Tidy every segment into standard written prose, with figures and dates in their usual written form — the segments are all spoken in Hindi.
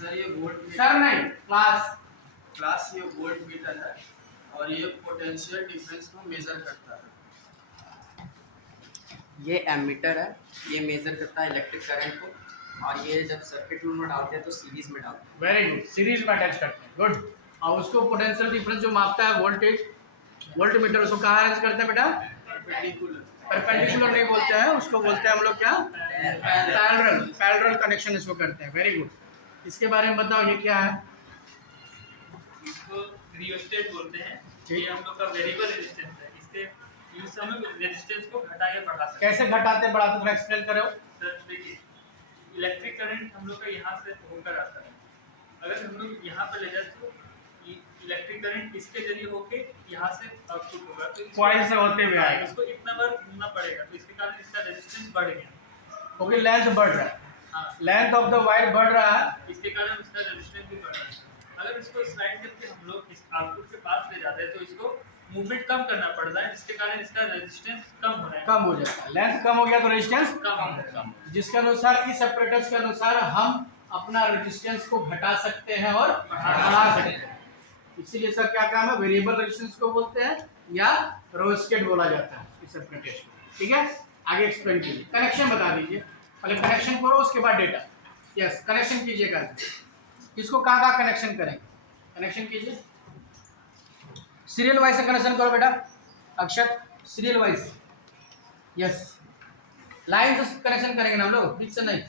सर ये वोल्ट सर नहीं, क्लास। क्लास ये वोल्ट मीटर है और ये पोटेंशियल डिफरेंस को मेजर करता है। ये एमीटर है, ये मेजर करता है इलेक्ट्रिक करंट को, और ये जब सर्किट में डालते हैं तो सीरीज में डालते हैं। वेरी गुड, सीरीज में अटैच करते हैं, गुड। और उसको पोटेंशियल डिफरेंस जो मापता है वोल्टेज, वोल्ट मीटर, उसको कहाँ अरेंज करते हैं बेटा? परपेंडिकुलर नहीं बोलते हैं, उसको बोलते हैं हम लोग क्या? पैरेलल, पैरेलल कनेक्शन इसको करते हैं। Very good. इसके बारे में बताओ, ये क्या है? इसको रियोस्टेट बोलते हैं। ये हम लोग का वेरिएबल रेजिस्टेंस है। इसके यूज से हम लोग रेजिस्टेंस को घटा या बढ़ा सकते हैं। कैसे घटाते बढ़ाते, थोड़ा एक्सप्लेन करो। सर देखिए, इलेक्ट्रिक करंट हम लोग का यहाँ से होकर आता है। अगर हम लोग यहाँ पर ले जाए तो इलेक्ट्रिक करंट इसके जरिए होके यहाँ से आउटपुट होगा, तो कॉइल से होते हुए आएगा। इसको इतना बार घूमना पड़ेगा, तो इसके कारण इसका रेजिस्टेंस बढ़ गया। ओके, लेंथ बढ़ रहा है, हाँ, लेंथ ऑफ द वायर बढ़ रहा है, इसके कारण उसका रेजिस्टेंस भी बढ़ रहा है। अगर इसको स्लाइड करके हम लोग इस आउटपुट के पास ले जाते हैं तो इसको मूवमेंट कम करना पड़ता है, जिसके कारण इसका रेजिस्टेंस कम हो रहा है। कम हो जाता है। लेंथ कम हो गया तो रेजिस्टेंस कम हो जाएगा। जिसके अनुसार इस सेपरेटर्स के अनुसार हम अपना रेजिस्टेंस को घटा सकते हैं और बढ़ा सकते हैं। इसीलिए सर क्या काम है? वेरिएबल रेजिस्टेंस को बोलते हैं या रोस्टेट बोला जाता है इस सेपरेटर्स को। ठीक है, आगे एक्सप्लेन कीजिए। कनेक्शन बता दीजिए, पहले कनेक्शन करो, उसके बाद डेटा। यस, कनेक्शन कीजिएगा। इसको कहाँ कनेक्शन करेंगे? कनेक्शन कीजिए, सीरियल वाइज से कनेक्शन करो बेटा। अक्षर सीरियल वाइज, यस, लाइन से कनेक्शन करेंगे ना हम लोग, बीच से नहीं।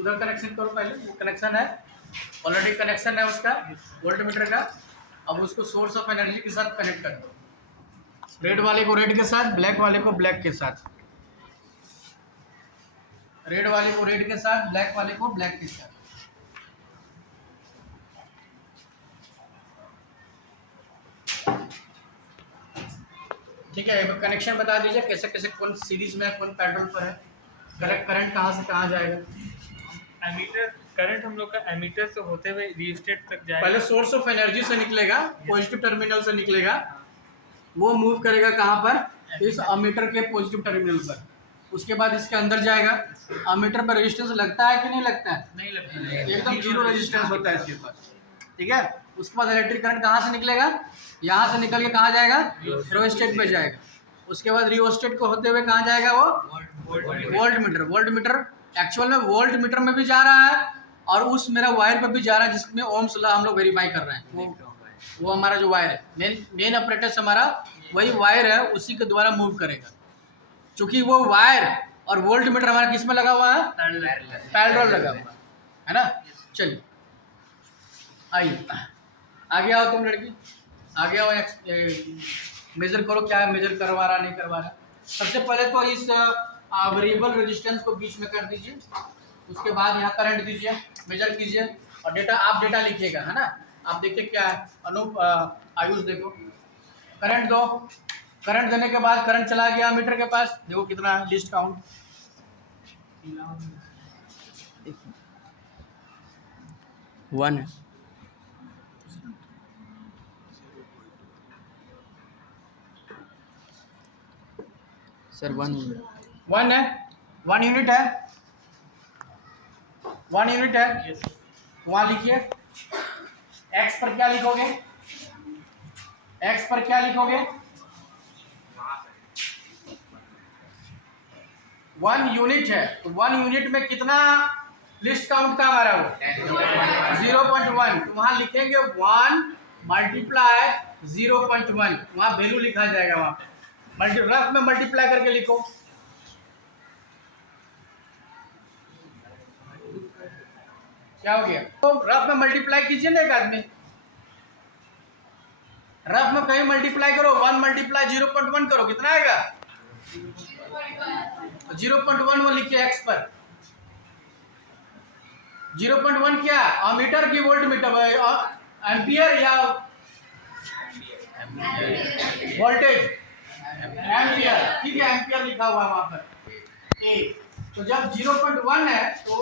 उधर कनेक्शन करो पहले, वो कनेक्शन है ऑलरेडी, कनेक्शन है उसका वोल्ट मीटर का। अब उसको सोर्स ऑफ एनर्जी के साथ कनेक्ट कर दो। रेड वाले को रेड के साथ, ब्लैक वाले को ब्लैक के साथ, रेड वाले को रेड के साथ, ब्लैक वाले को ब्लैक के साथ। ठीक है, कनेक्शन बता दीजिए कैसे कैसे, कौन सीरीज में है, कौन पैरेलल पर है, करंट कहाँ से कहाँ जाएगा। एमीटर करंट हम लोग का एमीटर से होते हुए रियोस्टेट तक जाएगा। पहले सोर्स ऑफ एनर्जी से निकलेगा, पॉजिटिव टर्मिनल से निकलेगा, वो मूव करेगा कहाँ पर? इस अमीटर के पॉजिटिव टर्मिनल पर। उसके बाद इसके अंदर जाएगा। अमीटर पर रेजिस्टेंस लगता है कि नहीं लगता है? नहीं लगता, एकदम जीरो रेजिस्टेंस होता है इसके पास। ठीक है, उसके बाद इलेक्ट्रिक करंट कहाँ से निकलेगा? यहाँ से निकल के कहाँ जाएगा? रियोस्टेट पे जाएगा। उसके बाद रियोस्टेट को होते हुए कहाँ जाएगा? वो volt meter. Volt meter actual में वोल्ट मीटर में भी जा रहा है और उस मेरा वायर पर भी जा रहा है, जिसमें ओम्स लॉ हम लोग वेरीफाई कर रहे हैं। वो हमारा जो वायर है, मेन ऑपरेटर्स हमारा वही वायर है, उसी के द्वारा मूव करेगा। क्योंकि वो वायर और वोल्ट मीटर हमारा किस में लगा हुआ है? पैरेलल लगा हुआ है ना। चलिए आइए, आगे आओ तुम लड़की, आगे आओ, मेजर करो क्या मेजर करवा रहा नहीं करवा रहा। सबसे पहले तो इस वेरिएबल रेजिस्टेंस को बीच में कर दीजिए। उसके बाद यहाँ करंट दीजिए, मेजर कीजिए और डेटा, आप डेटा लिखिएगा, है ना। आप देखिए क्या है, अनूप आयुष देखो, करंट दो। करंट देने के बाद करंट चला गया मीटर के पास, देखो कितना है, लिस्ट काउंट 1 है। सर 1 1 है, 1 यूनिट है, 1 यूनिट है। वहाँ लिखिए एक्स पर क्या लिखोगे? एक्स पर क्या लिखोगे? 1 यूनिट है, तो 1 यूनिट में कितना लिस्ट काउंट का हमारा वो 0.1, तो वहां लिखेंगे 1 मल्टीप्लाई 0.1, वहां वैल्यू लिखा जाएगा। वहां पे रफ में मल्टीप्लाई करके लिखो। क्या हो गया? तो रफ में मल्टीप्लाई कीजिए ना, एक आदमी रफ में कहीं मल्टीप्लाई करो, 1 मल्टीप्लाई 0.1 करो, कितना आएगा? 0.1 वो लिखिए एक्स पर। 0.1 क्या? अमीटर की वोल्ट मीटर, एम्पियर या वोल्टेज? एम्पियर, ठीक है, एम्पियर लिखा हुआ है वहां पर ए। तो जब 0.1 है तो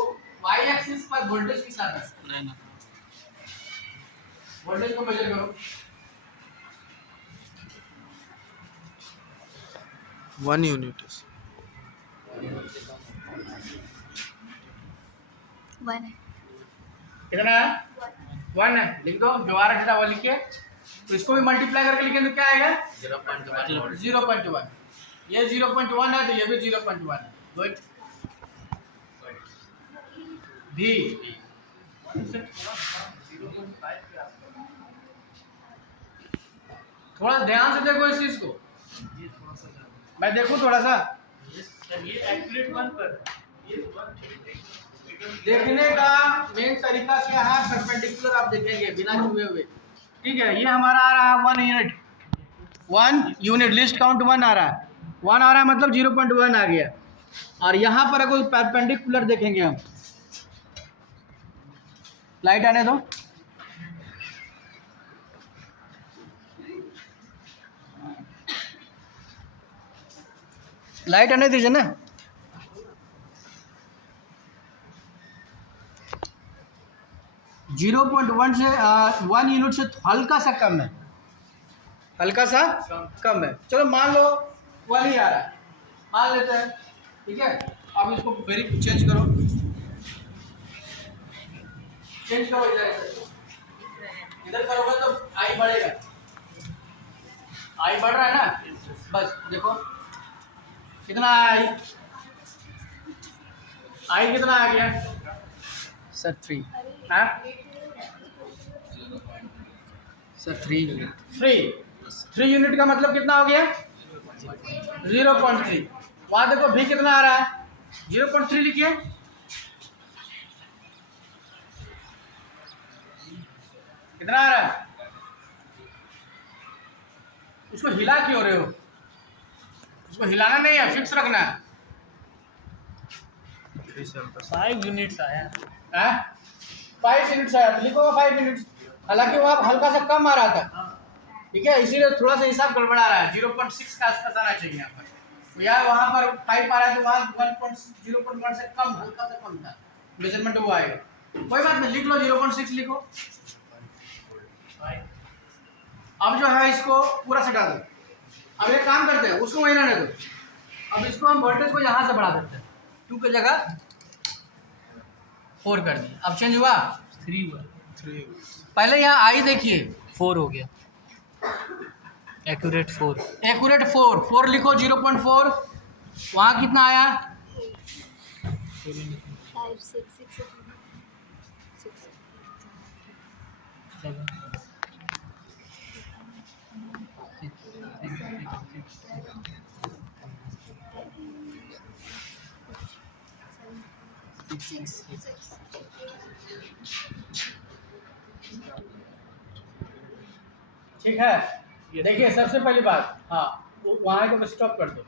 वाई एक्सिस पर वोल्टेज के साथ है, वोल्टेज को मेजर करो। 1 यूनिट 1 है। कितना है? 1 है, लिख दो। जो आ रहा है वो लिखिए। तो इसको भी मल्टीप्लाई करके लिखेंगे तो क्या आएगा? 0.1। ये 0.1 है तो ये भी 0.1 है। गुड। भी थोड़ा ध्यान से देखो इस चीज को। मैं देखूं थोड़ा सा ये एक्यूरेट 1 पर देखने का मेन तरीका क्या है? परपेंडिकुलर आप देखेंगे बिना छुए हुए। ठीक है, ये हमारा आ रहा है 1 यूनिट लिस्ट काउंट 1 आ रहा है। 1 आ रहा है मतलब 0.1 आ गया। और यहाँ पर अगर परपेंडिकुलर देखेंगे हम, लाइट आने दो। लाइट आने दीजिए ना। जीरो पॉइंट 1 से 1 यूनिट से हल्का सा कम है, हल्का सा कम है। चलो मान लो 1 ही आ रहा है, मान लेते हैं। ठीक है, अब इसको वेरी चेंज करो, चेंज करो। इधर करोगे तो आई बढ़ेगा, आई बढ़ रहा है ना। बस देखो कितना आई, आई कितना आ गया सर? 3 है सर, 3 यूनिट का मतलब कितना हो गया? 0.3। वहां देखो भी कितना आ रहा है? 0.3 लिखिए। कितना आ रहा है? उसको हिला क्यों रहे हो? उसको हिलाना नहीं है, फिक्स रखना है। 5 यूनिट्स आया। 5 यूनिट्स आया तो लिखो 5 यूनिट्स। हालांकि वो आप हल्का सा कम आ रहा था, ठीक है, इसीलिए थोड़ा सा हिसाब गड़बड़ा रहा है। 0.6 का आसपास आना चाहिए यहाँ पर। तो यार वहाँ पर 5 आ रहा है तो वहाँ 0.1 से कम, हल्का सा कम था मेजरमेंट, वो आएगा। कोई बात नहीं, लिख लो 0.6 लिखो। अब जो है इसको पूरा सटा दो। अब एक काम करते हैं, उसको वहीं रहने दो। अब इसको हम वोल्टेज को यहाँ से बढ़ा देते हैं, 2 की जगह 4 कर दिए। अब चेंज हुआ? 3 हुआ। पहले यहाँ आई देखिए, 4 हो गया, एक्यूरेट 4। एक्यूरेट 4 लिखो। 0.4 वहाँ कितना आया? 5 6 6 7 ठीक है, देखिए सबसे पहली बात, हाँ वहाँ को स्टॉप कर दो।